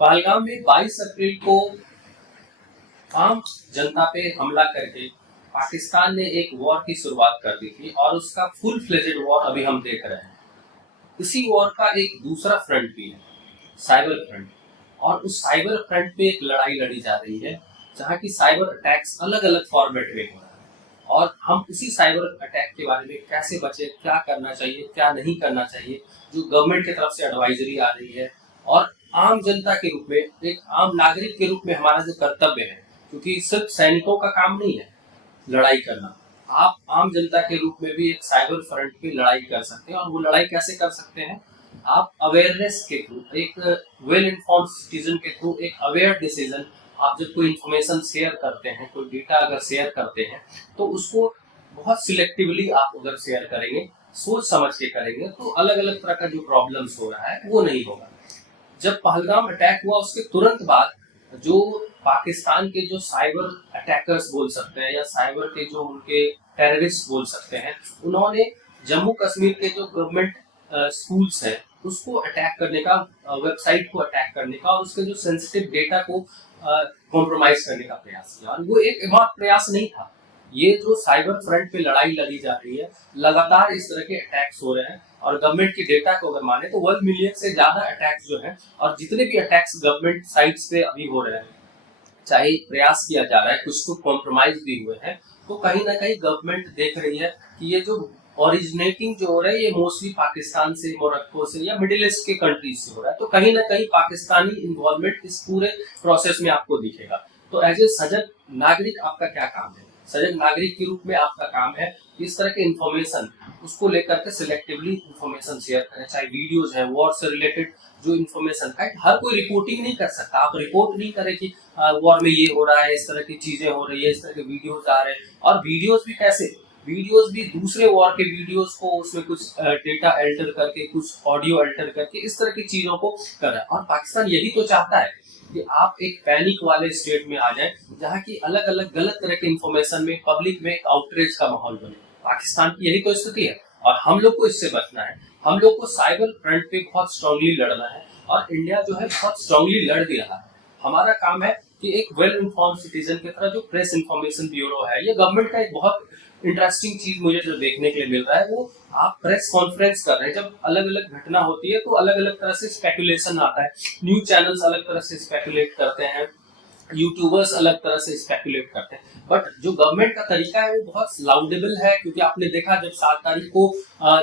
पहलगाम में 22 अप्रैल को आम जनता पे हमला करके पाकिस्तान ने एक वॉर की शुरुआत कर दी थी और उसका फुल फ्लेजेड वॉर अभी हम देख रहे हैं। इसी वॉर का एक दूसरा फ्रंट भी है, साइबर फ्रंट। और उस साइबर फ्रंट पे एक लड़ाई लड़ी जा रही है जहाँ की साइबर अटैक्स अलग अलग फॉर्मेट में हो रहा है। और हम उसी साइबर अटैक के बारे में कैसे बचे, क्या करना चाहिए, क्या नहीं करना चाहिए, जो गवर्नमेंट की तरफ से एडवाइजरी आ रही है, और आम जनता के रूप में, एक आम नागरिक के रूप में हमारा जो कर्तव्य है, क्योंकि सिर्फ सैनिकों का काम नहीं है लड़ाई करना। आप आम जनता के रूप में भी एक साइबर फ्रंट पे लड़ाई कर सकते हैं। और वो लड़ाई कैसे कर सकते हैं? आप अवेयरनेस के थ्रू, एक वेल इन्फॉर्म्ड सिटीजन के थ्रू, एक अवेयर डिसीजन। आप जब कोई इन्फॉर्मेशन शेयर करते हैं, कोई डेटा अगर शेयर करते हैं, तो उसको बहुत सिलेक्टिवली आप अगर शेयर करेंगे, सोच समझ के करेंगे, तो अलग अलग तरह का जो प्रॉब्लम्स हो रहा है वो नहीं होगा। जब पहलगाम अटैक हुआ उसके तुरंत बाद जो पाकिस्तान के जो साइबर अटैकर्स बोल सकते हैं, या साइबर के जो उनके टेररिस्ट बोल सकते हैं, उन्होंने जम्मू कश्मीर के जो गवर्नमेंट स्कूल्स हैं उसको अटैक करने का, वेबसाइट को अटैक करने का, और उसके जो सेंसिटिव डेटा को कॉम्प्रोमाइज करने का प्रयास किया। और वो एक मात्र प्रयास नहीं था, ये जो साइबर फ्रंट पे लड़ाई लड़ी जा रही है, लगातार इस तरह के अटैक्स हो रहे हैं। और गवर्नमेंट की डेटा को अगर माने तो 1 मिलियन से ज्यादा अटैक्स जो है, और जितने भी अटैक्स गवर्नमेंट साइट्स पे अभी हो रहे हैं, चाहे प्रयास किया जा रहा है, कुछ तो कॉम्प्रोमाइज भी हुए हैं, तो कहीं ना कहीं गवर्नमेंट देख रही है कि ये जो ओरिजिनेटिंग जो हो रहा है ये मोस्टली पाकिस्तान से, मोरक्को से, या मिडिल ईस्ट के कंट्रीज से हो रहा है। तो कहीं ना कहीं पाकिस्तानी इन्वॉल्वमेंट इस पूरे प्रोसेस में आपको दिखेगा। तो एज ए सजग नागरिक आपका क्या काम है? सजग नागरिक के रूप में आपका काम है इस तरह के इन्फॉर्मेशन उसको लेकर के सिलेक्टिवली इन्फॉर्मेशन शेयर करें। चाहे वीडियोज है, वॉर से रिलेटेड जो इन्फॉर्मेशन है, हर कोई रिपोर्टिंग नहीं कर सकता। आप रिपोर्ट नहीं करें कि वॉर में ये हो रहा है, इस तरह की चीजें हो रही है, इस तरह के वीडियोज आ रहे हैं। और वीडियोज भी कैसे? वीडियोज भी दूसरे वॉर के वीडियोज को उसमें कुछ डेटा अल्टर करके, कुछ ऑडियो अल्टर करके, इस तरह की चीजों को कर रहा है। और पाकिस्तान यही तो चाहता है कि आप एक पैनिक वाले स्टेट में आ जाए, जहाँ की अलग अलग गलत तरह के इन्फॉर्मेशन में पब्लिक में एक आउटरीच का माहौल बने। पाकिस्तान की यही तो स्थिति है, और हम लोग को इससे बचना है। हम लोग को साइबर फ्रंट पे बहुत स्ट्रांगली लड़ना है, और इंडिया जो है बहुत स्ट्रांगली लड़ भी रहा है। हमारा काम है कि एक वेल इन्फॉर्म्ड सिटीजन की तरह, जो प्रेस इंफॉर्मेशन ब्यूरो है, ये गवर्नमेंट का एक बहुत इंटरेस्टिंग चीज मुझे जो देखने के लिए मिल रहा है, वो आप प्रेस कॉन्फ्रेंस कर रहे हैं। जब अलग अलग घटना होती है तो अलग अलग तरह से स्पेकुलेशन आता है, न्यूज चैनल्स अलग तरह से स्पेकुलेट करते हैं, यूट्यूबर्स अलग तरह से स्पेकुलेट करते हैं। बट जो गवर्नमेंट का तरीका है वो बहुत लाउडेबल है, क्योंकि आपने देखा जब 7 तारीख को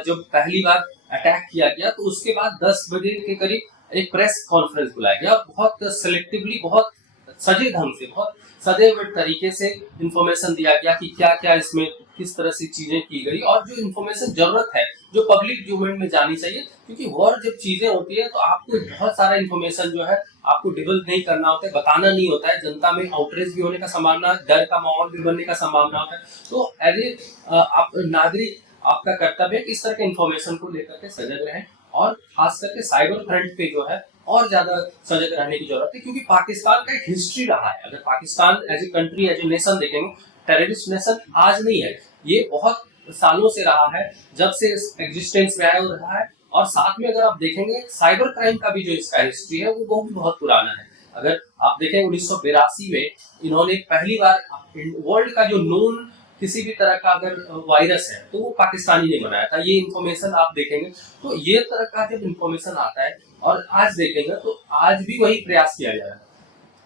जब पहली बार अटैक किया गया, तो उसके बाद 10 बजे के करीब एक प्रेस कॉन्फ्रेंस बुलाया गया। बहुत सिलेक्टिवली, बहुत सजे ढंग से, बहुत सजे हुए तरीके से इंफॉर्मेशन दिया गया कि क्या क्या इसमें किस तरह से चीजें की गई, और जो इंफॉर्मेशन जरूरत है, जो पब्लिक डोमेन में जानी चाहिए। क्योंकि वॉर जब चीजें होती है तो आपको बहुत सारा इंफॉर्मेशन जो है आपको डिवल्व नहीं करना होता है, बताना नहीं होता है। जनता में आउटरीच भी होने का संभावना, डर का माहौल भी बनने का संभावना होता है। तो एज ए आप नागरिक, आपका कर्तव्य है इस तरह के इंफॉर्मेशन को लेकर के सजग रहें। और खास करके साइबर फ्रंट पे जो है और ज्यादा सजग रहने की जरूरत है, क्योंकि पाकिस्तान का एक हिस्ट्री रहा है। अगर Pakistan as a country, as a nation देखेंगे, टेररिस्ट नेशन आज नहीं है, ये बहुत सालों से रहा है, जब से एग्जिस्टेंस में आया रहा है। और साथ में अगर आप देखेंगे साइबर क्राइम का भी जो इसका हिस्ट्री है वो भी बहुत पुराना है। अगर आप देखें 1982 में इन्होंने पहली बार वर्ल्ड का जो नोन किसी भी तरह का अगर वायरस है तो वो पाकिस्तानी ने बनाया था। ये इन्फॉर्मेशन आप देखेंगे, तो ये तरह का जब इन्फॉर्मेशन आता है, और आज देखेंगे तो आज भी वही प्रयास किया जा रहा है।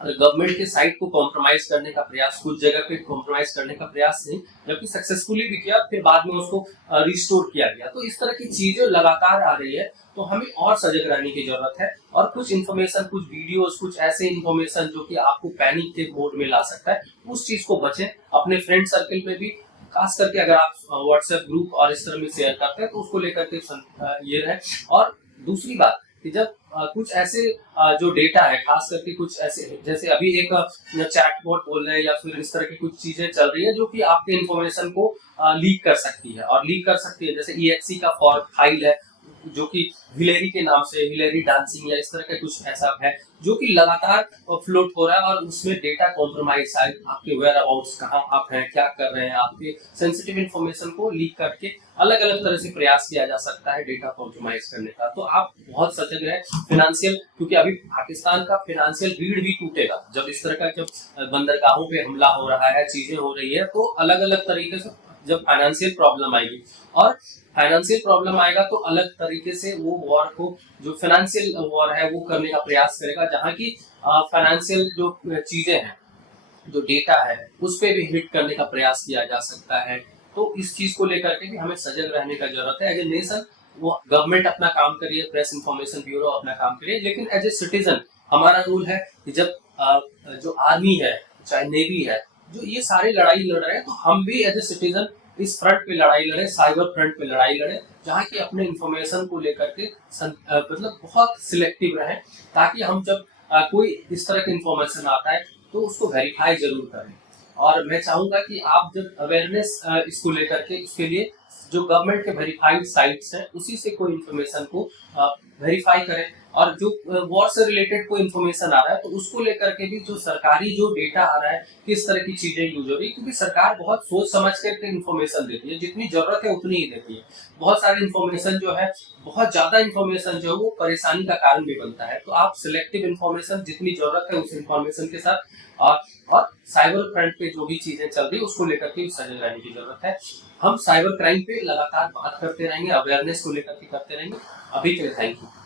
गवर्नमेंट के साइट को कॉम्प्रोमाइज करने का प्रयास, कुछ जगह पे कॉम्प्रोमाइज करने का प्रयास नहीं, जबकि सक्सेसफुली भी किया, फिर बाद में उसको रिस्टोर किया गया। तो इस तरह की चीजें लगातार आ रही है, तो हमें और सजग रहने की जरूरत है। और कुछ इन्फॉर्मेशन, कुछ वीडियोस, कुछ ऐसे इन्फॉर्मेशन जो कि आपको पैनिक के मोड में ला सकता है, उस चीज को बचें। अपने फ्रेंड सर्कल में भी, खास करके अगर आप व्हाट्सएप ग्रुप और इस तरह में शेयर करते हैं, तो उसको लेकर के ये रहे। और दूसरी बात कि जब कुछ ऐसे जो डेटा है, खास करके कुछ ऐसे, जैसे अभी एक चैटबॉट बोल रहे हैं, या फिर इस तरह की कुछ चीजें चल रही है जो कि आपके इन्फॉर्मेशन को लीक कर सकती है, और लीक कर सकती है। जैसे EXE का फाइल है, जो कि हिलेरी के नाम से, हिलेरी डांसिंग या इस तरह का कुछ ऐसा है जो कि लगातार फ्लोट हो रहा है, और उसमें डेटा कॉम्प्रोमाइज है, आपके वेयर अबाउट्स कहाँ आप हैं, क्या कर रहे हैं, आपके सेंसिटिव इन्फॉर्मेशन को लीक करके अलग अलग तरह से प्रयास किया जा सकता है डेटा कॉम्प्रोमाइज करने का। तो आप बहुत सजग रहे फाइनेंशियल, क्योंकि अभी पाकिस्तान का फाइनेंशियल रीढ़ भी टूटेगा जब इस तरह का, जब बंदरगाहों पे हमला हो रहा है, चीजें हो रही है, तो अलग अलग तरीके से जब फाइनेंशियल प्रॉब्लम आएगी, और फाइनेंशियल प्रॉब्लम आएगा तो अलग तरीके से वो वॉर को, जो फाइनेंशियल वॉर है वो करने का प्रयास करेगा, जहां की फाइनेंशियल जो चीजें हैं, जो डेटा है, उस पे भी हिट करने का प्रयास किया जा सकता है। तो इस चीज को लेकर के भी हमें सजग रहने का जरूरत है। एज ए नेशन, वो गवर्नमेंट अपना काम करिए, प्रेस इंफॉर्मेशन ब्यूरो अपना काम करिए, लेकिन एज ए सिटीजन हमारा रूल है कि जब जो आर्मी है, चाहे नेवी है, जो ये सारे लड़ाई लड़ रहे हैं, तो हम भी एज ए सिटीजन इस फ्रंट पे लड़ाई लड़े, साइबर फ्रंट पे लड़ाई लड़े, जहाँ की अपने इंफॉर्मेशन को लेकर के मतलब बहुत सिलेक्टिव रहे, ताकि हम जब कोई इस तरह का इंफॉर्मेशन आता है तो उसको वेरीफाई जरूर करें। और मैं चाहूंगा कि आप जब अवेयरनेस इसको लेकर के, इसके लिए जो गवर्नमेंट के वेरीफाइड साइट्स हैं उसी से कोई इन्फॉर्मेशन को वेरीफाई करें, और जो वॉर से रिलेटेड कोई इन्फॉर्मेशन आ रहा है तो उसको लेकर के भी जो सरकारी जो डेटा आ रहा है, किस तरह की चीजें यूज हो रही है, क्योंकि सरकार बहुत सोच समझ करके इन्फॉर्मेशन देती है, जितनी जरूरत है उतनी ही देती है। बहुत सारी इन्फॉर्मेशन जो है, बहुत ज्यादा इन्फॉर्मेशन जो है वो परेशानी का कारण भी बनता है। तो आप सिलेक्टिव इन्फॉर्मेशन, जितनी जरूरत है उस इन्फॉर्मेशन के साथ, और साइबर फ्रंट पे जो भी चीजें चल रही है उसको लेकर के सजग रहने की जरूरत है। हम साइबर क्राइम पे लगातार बात करते रहेंगे, अवेयरनेस को लेकर के करते रहेंगे। अभी के लिए थैंक यू।